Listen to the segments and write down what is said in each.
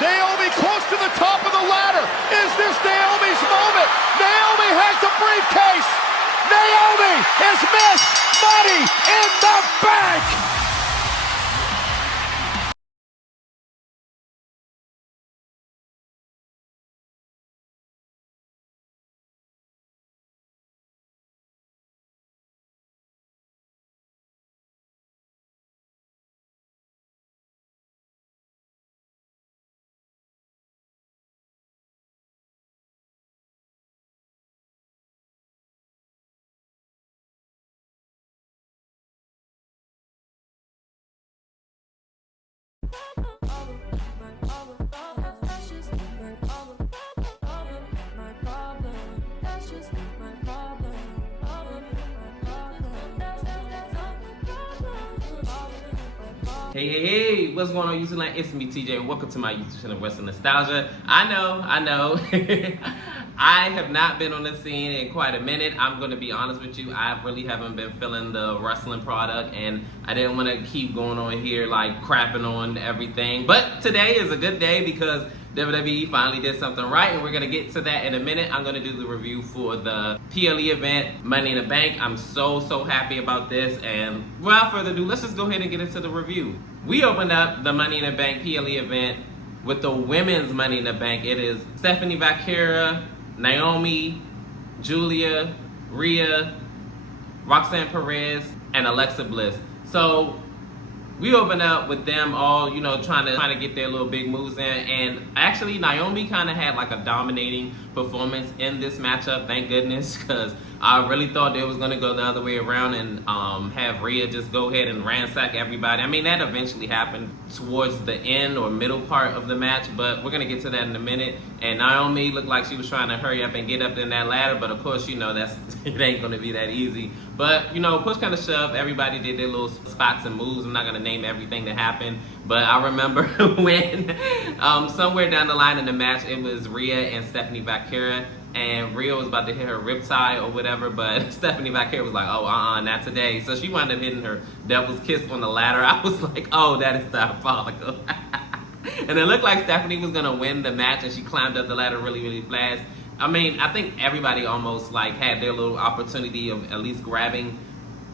Naomi close to the top of the ladder. Is this Naomi's moment? Naomi has the briefcase. Naomi is Miss Money in the Bank. Hey, what's going on YouTube land? It's me, TJ, and welcome to my YouTube channel, Wrestling Nostalgia. I know. I have not been on the scene in quite a minute. I'm going to be honest with you. I really haven't been feeling the wrestling product, and I didn't want to keep going on here like crapping on everything. But today is a good day because WWE finally did something right, and we're going to get to that in a minute. I'm going to do the review for the PLE event, Money in the Bank. I'm so happy about this, and without further ado, let's just go ahead and get into the review. We opened up the Money in the Bank PLE event with the women's Money in the Bank. It is Stephanie Vaquera, Naomi, Julia, Rhea, Roxanne Perez, and Alexa Bliss. So we opened up with them all, you know, trying to get their little big moves in, and actually Naomi kind of had like a dominating performance in this matchup, thank goodness, because I really thought they was going to go the other way around and have Rhea just go ahead and ransack everybody. I mean, that eventually happened towards the end or middle part of the match, but we're going to get to that in a minute. And Naomi looked like she was trying to hurry up and get up in that ladder, but of course, you know, it ain't going to be that easy. But, you know, push kind of shove, everybody did their little spots and moves. I'm not going to name everything that happened, but I remember when somewhere down the line in the match, it was Rhea and Stephanie Vaquera, and Rhea was about to hit her riptide or whatever, but Stephanie Vaquera was like, oh, not today. So she wound up hitting her devil's kiss on the ladder. I was like, oh, that is diabolical. And it looked like Stephanie was gonna win the match, and she climbed up the ladder really fast. I mean, I think everybody almost like had their little opportunity of at least grabbing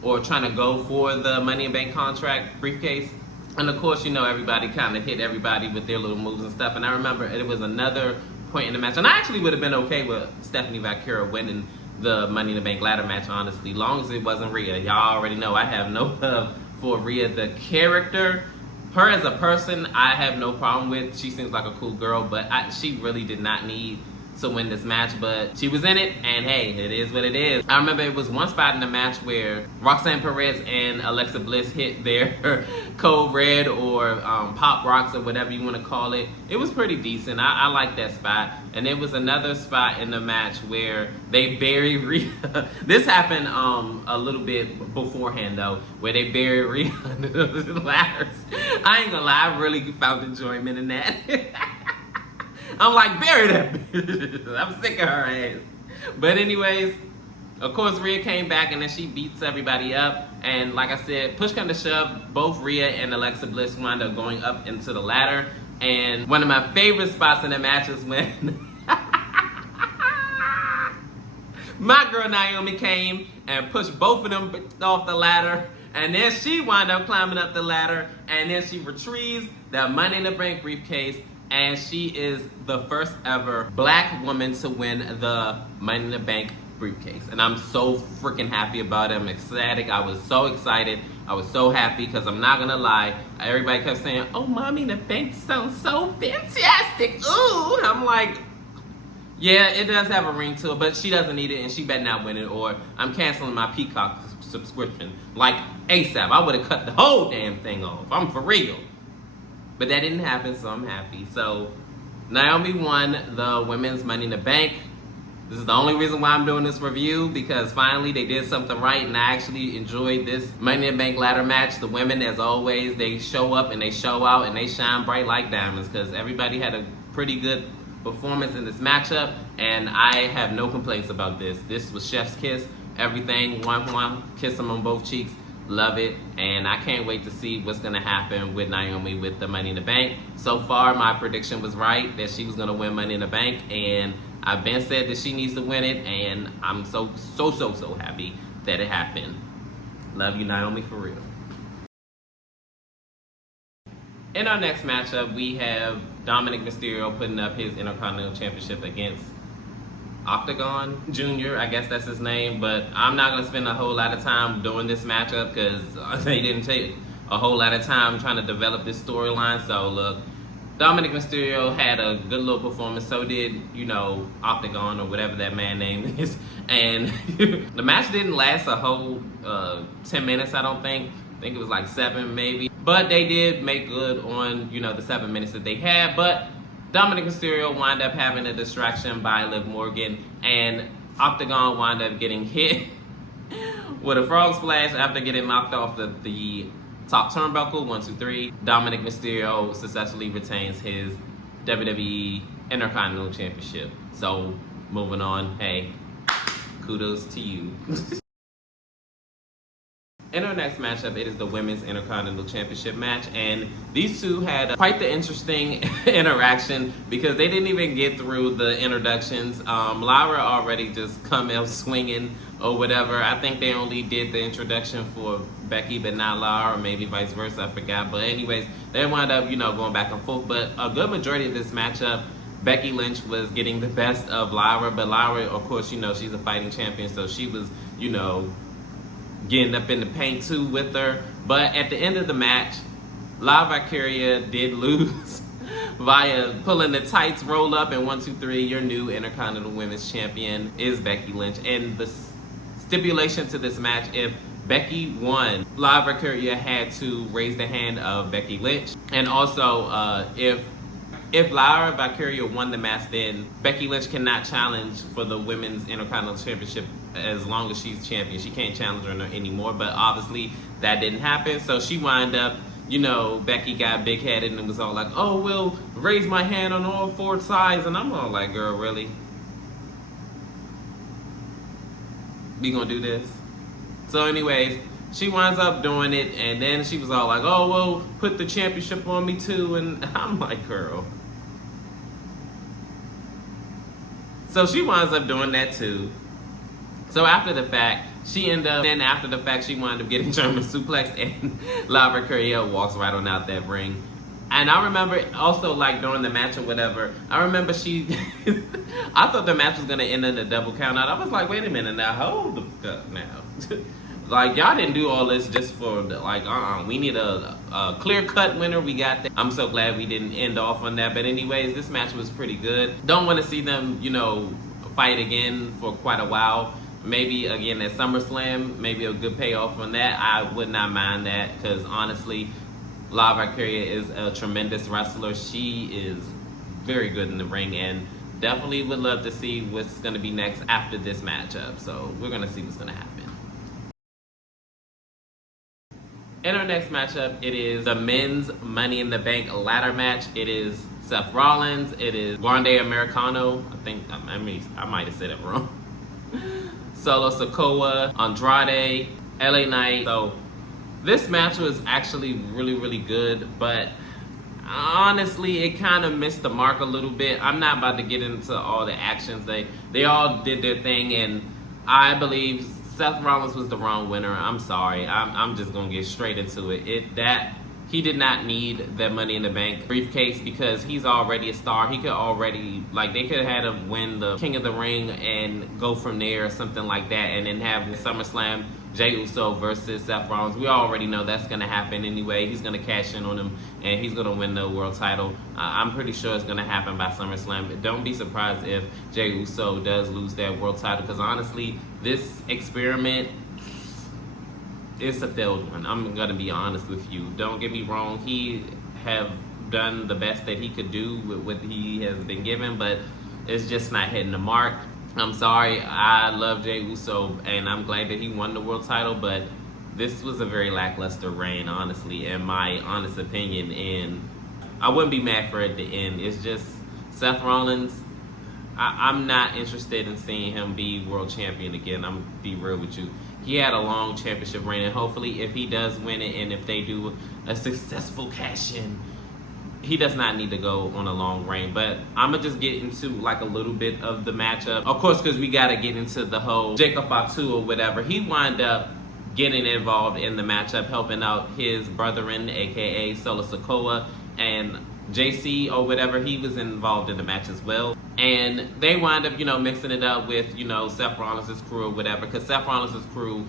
or trying to go for the Money in Bank contract briefcase. And of course, you know, everybody kind of hit everybody with their little moves and stuff. And I remember it was another point in the match, and I actually would have been okay with Stephanie Vaquera winning the Money in the Bank ladder match, honestly, long as it wasn't Rhea. Y'all already know I have no love for Rhea, the character. Her as a person, I have no problem with. She seems like a cool girl, but she really did not need to win this match, but she was in it, and hey, it is what it is. I remember it was one spot in the match where Roxanne Perez and Alexa Bliss hit their Code Red or Pop Rocks or whatever you want to call it. It was pretty decent. I like that spot. And it was another spot in the match where they buried Rhea. This happened a little bit beforehand though, where they buried Rhea under the ladders. I ain't gonna lie, I really found enjoyment in that. I'm like, bury that bitch. I'm sick of her ass. But anyways, of course, Rhea came back and then she beats everybody up. And like I said, push come to shove, both Rhea and Alexa Bliss wound up going up into the ladder. And one of my favorite spots in the match is when my girl Naomi came and pushed both of them off the ladder. And then she wound up climbing up the ladder. And then she retrieves the Money in the Bank briefcase. And she is the first ever black woman to win the Money in the Bank briefcase. And I'm so freaking happy about it. I'm ecstatic. I was so excited. I was so happy because I'm not gonna lie. Everybody kept saying, oh, Money in the Bank sounds so fantastic. Ooh, I'm like, yeah, it does have a ring to it, but she doesn't need it and she better not win it or I'm canceling my Peacock subscription. Like ASAP, I would have cut the whole damn thing off. I'm for real. But that didn't happen, so I'm happy. So Naomi won the women's Money in the Bank. This is the only reason why I'm doing this review, because finally they did something right and I actually enjoyed this Money in the Bank ladder match. The women, as always, they show up and they show out and they shine bright like diamonds because everybody had a pretty good performance in this matchup and I have no complaints about this. This was chef's kiss, everything, one, kiss them on both cheeks. Love it, and I can't wait to see what's going to happen with Naomi with the Money in the Bank. So far, my prediction was right, that she was going to win Money in the Bank, and I've been said that she needs to win it, and I'm so happy that it happened. Love you, Naomi, for real. In our next matchup, we have Dominic Mysterio putting up his Intercontinental Championship against Octagon Jr., I guess that's his name, but I'm not going to spend a whole lot of time doing this matchup because they didn't take a whole lot of time trying to develop this storyline. So look, Dominic Mysterio had a good little performance, so did, you know, Octagon or whatever that man name is, and the match didn't last a whole 10 minutes, I don't think. I think it was like 7 maybe, but they did make good on, you know, the 7 minutes that they had. But Dominic Mysterio wound up having a distraction by Liv Morgan, and Octagon wound up getting hit with a frog splash after getting knocked off the top turnbuckle. 1, 2, 3. Dominic Mysterio successfully retains his WWE Intercontinental Championship. So moving on, hey, kudos to you. In our next matchup, it is the Women's Intercontinental Championship match, and these two had quite the interesting interaction because they didn't even get through the introductions. Lyra already just come out swinging or whatever. I think they only did the introduction for Becky, but not Lyra, or maybe vice versa, I forgot. But anyways, they wound up, you know, going back and forth. But a good majority of this matchup, Becky Lynch was getting the best of Lyra, but Lyra, of course, you know, she's a fighting champion, so she was, you know, getting up in the paint too with her. But at the end of the match, La Valkyria did lose via pulling the tights roll up, and 1, 2, 3, your new Intercontinental Women's Champion is Becky Lynch. And the stipulation to this match, if Becky won, La Valkyria had to raise the hand of Becky Lynch. And also, if Lyra Valkyria won the match, then Becky Lynch cannot challenge for the Women's Intercontinental Championship as long as she's champion. She can't challenge her anymore, but obviously that didn't happen. So she wound up, you know, Becky got big-headed and was all like, oh, we'll raise my hand on all 4 sides. And I'm all like, girl, really? We gonna do this? So anyways, she winds up doing it, and then she was all like, oh, well, put the championship on me too. And I'm like, girl. So she winds up doing that too. So after the fact, she wound up getting German suplex, and La Valkyria walks right on out that ring. And I remember also, like, during the match or whatever, I remember I thought the match was going to end in a double count out. I was like, wait a minute now, hold the fuck up now. Like, y'all didn't do all this just for, like, we need a clear-cut winner. We got that. I'm so glad we didn't end off on that. But anyways, this match was pretty good. Don't want to see them, you know, fight again for quite a while. Maybe again at SummerSlam, maybe a good payoff on that. I would not mind that, because honestly, La Valkyria is a tremendous wrestler. She is very good in the ring, and definitely would love to see what's going to be next after this matchup. So we're going to see what's going to happen. In our next matchup, it is the men's Money in the Bank ladder match. It is Seth Rollins. It is Grande Americano. I might have said it wrong. Solo Sikoa, Andrade, LA Knight. So this match was actually really, really good, but honestly, it kind of missed the mark a little bit. I'm not about to get into all the actions. They all did their thing, and I believe Seth Rollins was the wrong winner. I'm sorry. I'm just gonna get straight into it. He did not need that Money in the Bank briefcase because he's already a star. He could already, like, they could have had him win the King of the Ring and go from there or something like that, and then have SummerSlam Jey Uso versus Seth Rollins. We already know that's going to happen anyway. He's going to cash in on him, and he's going to win the world title. I'm pretty sure it's going to happen by SummerSlam. Don't be surprised if Jey Uso does lose that world title, because honestly, this experiment, it's a failed one. I'm gonna be honest with you. Don't get me wrong. He have done the best that he could do with what he has been given, but it's just not hitting the mark. I'm sorry. I love Jey Uso, and I'm glad that he won the world title, but this was a very lackluster reign, honestly, in my honest opinion, and I wouldn't be mad for it to end. It's just Seth Rollins, I'm not interested in seeing him be world champion again. I'm gonna be real with you. he had a long championship reign, and hopefully if he does win it and if they do a successful cash-in, he does not need to go on a long reign. But I'm gonna just get into like a little bit of the matchup, of course, because we gotta get into the whole Jacob Fatu or whatever. He wound up getting involved in the matchup, helping out his brethren, aka Solo Sikoa, and JC or whatever. He was involved in the match as well, and they wind up, mixing it up with, Seth Rollins' crew or whatever, because Seth Rollins' crew,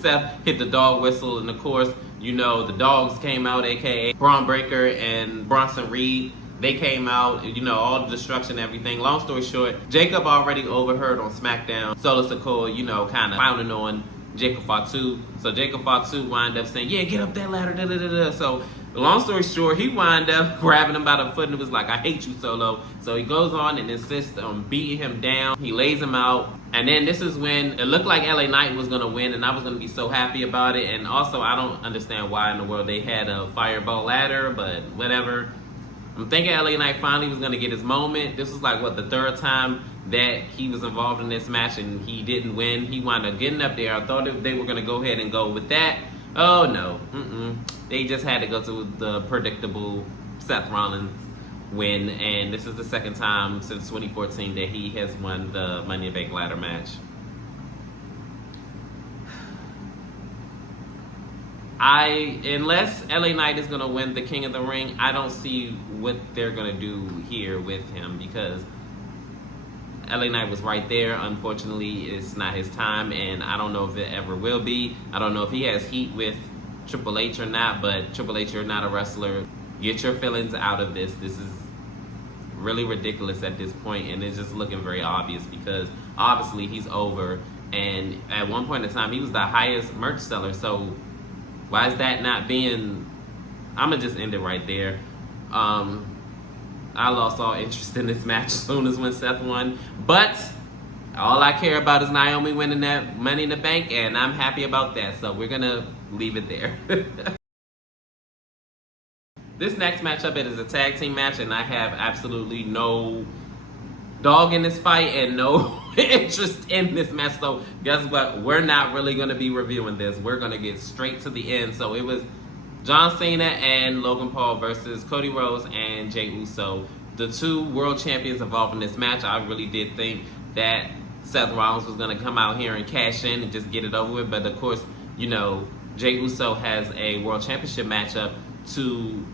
Seth hit the dog whistle, and of course, the dogs came out, aka Braun Breaker and Bronson Reed. They came out, all the destruction, everything. Long story short, Jacob already overheard on SmackDown Solo Sikoa, kind of pounding on Jacob Fatu. So Jacob Fatu wind up saying, yeah, get up that ladder, da-da-da-da. So long story short, he wind up grabbing him by the foot and was like, I hate you, Solo. So he goes on and insists on beating him down. He lays him out. And then this is when it looked like LA Knight was going to win, and I was going to be so happy about it. And also, I don't understand why in the world they had a fireball ladder, but whatever. I'm thinking LA Knight finally was going to get his moment. This was like, the third time that he was involved in this match and he didn't win. He wound up getting up there. I thought they were going to go ahead and go with that. Oh, no. They just had to go to the predictable Seth Rollins win, and this is the second time since 2014 that he has won the Money in the Bank ladder match. Unless LA Knight is going to win the King of the Ring, I don't see what they're going to do here with him, because LA Knight was right there. Unfortunately, it's not his time, and I don't know if it ever will be. I don't know if he has heat with Triple H or not, but Triple H, you're not a wrestler. Get your feelings out of this. This is really ridiculous at this point, and it's just looking very obvious, because obviously he's over, and at one point in time he was the highest merch seller. So why is that not being... I'm gonna just end it right there. I lost all interest in this match as soon as when Seth won, but all I care about is Naomi winning that Money in the Bank, and I'm happy about that, so we're gonna leave it there. This next matchup, it is a tag team match, and I have absolutely no dog in this fight and no interest in this match. So guess what? We're not really going to be reviewing this. We're going to get straight to the end. So it was John Cena and Logan Paul versus Cody Rhodes and Jey Uso, the two world champions involved in this match. I really did think that Seth Rollins was going to come out here and cash in and just get it over with. But of course, Jey Uso has a world championship matchup to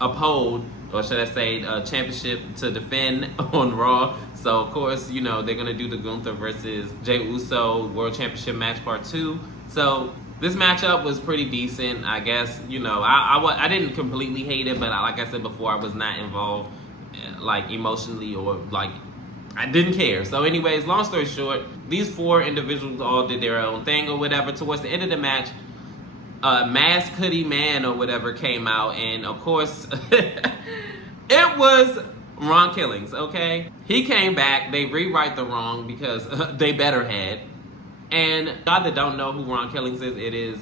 uphold, or should I say a championship to defend on Raw. So of course, they're going to do the Gunther versus Jey Uso World Championship match part 2. So this matchup was pretty decent, I guess. I didn't completely hate it, but like I said before, I was not involved like emotionally, or like I didn't care. So anyways, long story short, these 4 individuals all did their own thing or whatever. Towards the end of the match, Masked Hoodie Man or whatever came out, and of course it was Ron Killings. Okay, he came back. They rewrite the wrong, because they better had. And y'all that don't know who Ron Killings is, it is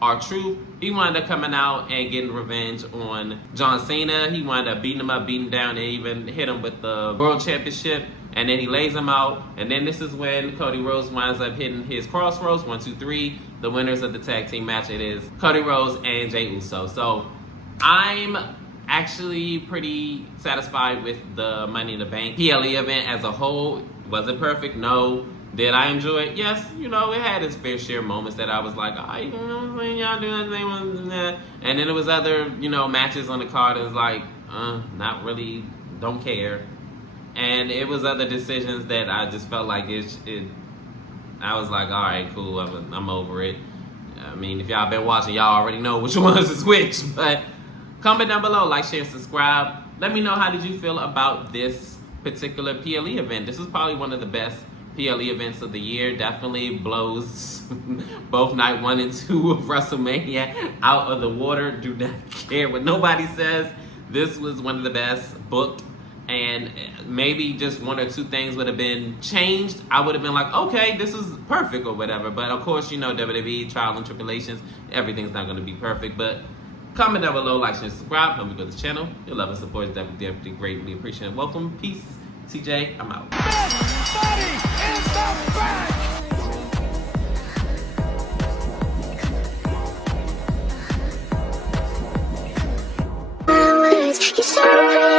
R-Truth. He wound up coming out and getting revenge on John Cena. He wound up beating him up, beating him down, and even hit him with the World Championship. And then he lays him out. And then this is when Cody Rhodes winds up hitting his crossroads. 1, 2, 3. The winners of the tag team match, it is Cody Rhodes and Jey Uso. So I'm actually pretty satisfied with the Money in the Bank PLE event as a whole. Was it perfect? No. Did I enjoy it? Yes. It had its fair share of moments that I was like, y'all doing that. And then there was other, matches on the card that was like, not really, don't care. And it was other decisions that I just felt like I was like, all right, cool, I'm over it. I mean, if y'all been watching, y'all already know which ones is which. But comment down below, like, share, subscribe. Let me know, how did you feel about this particular PLE event? This is probably one of the best PLE events of the year. Definitely blows both night 1 and 2 of WrestleMania out of the water. Do not care what nobody says. This was one of the best booked, and maybe just 1 or 2 things would have been changed. I would have been like, okay, this is perfect or whatever. But of course, WWE, trials and tribulations, everything's not going to be perfect. But comment down below, like, share, subscribe, help me grow the channel. Your love and support is definitely greatly appreciated. Welcome, peace, TJ, I'm out. Best buddy in the back. You said I'm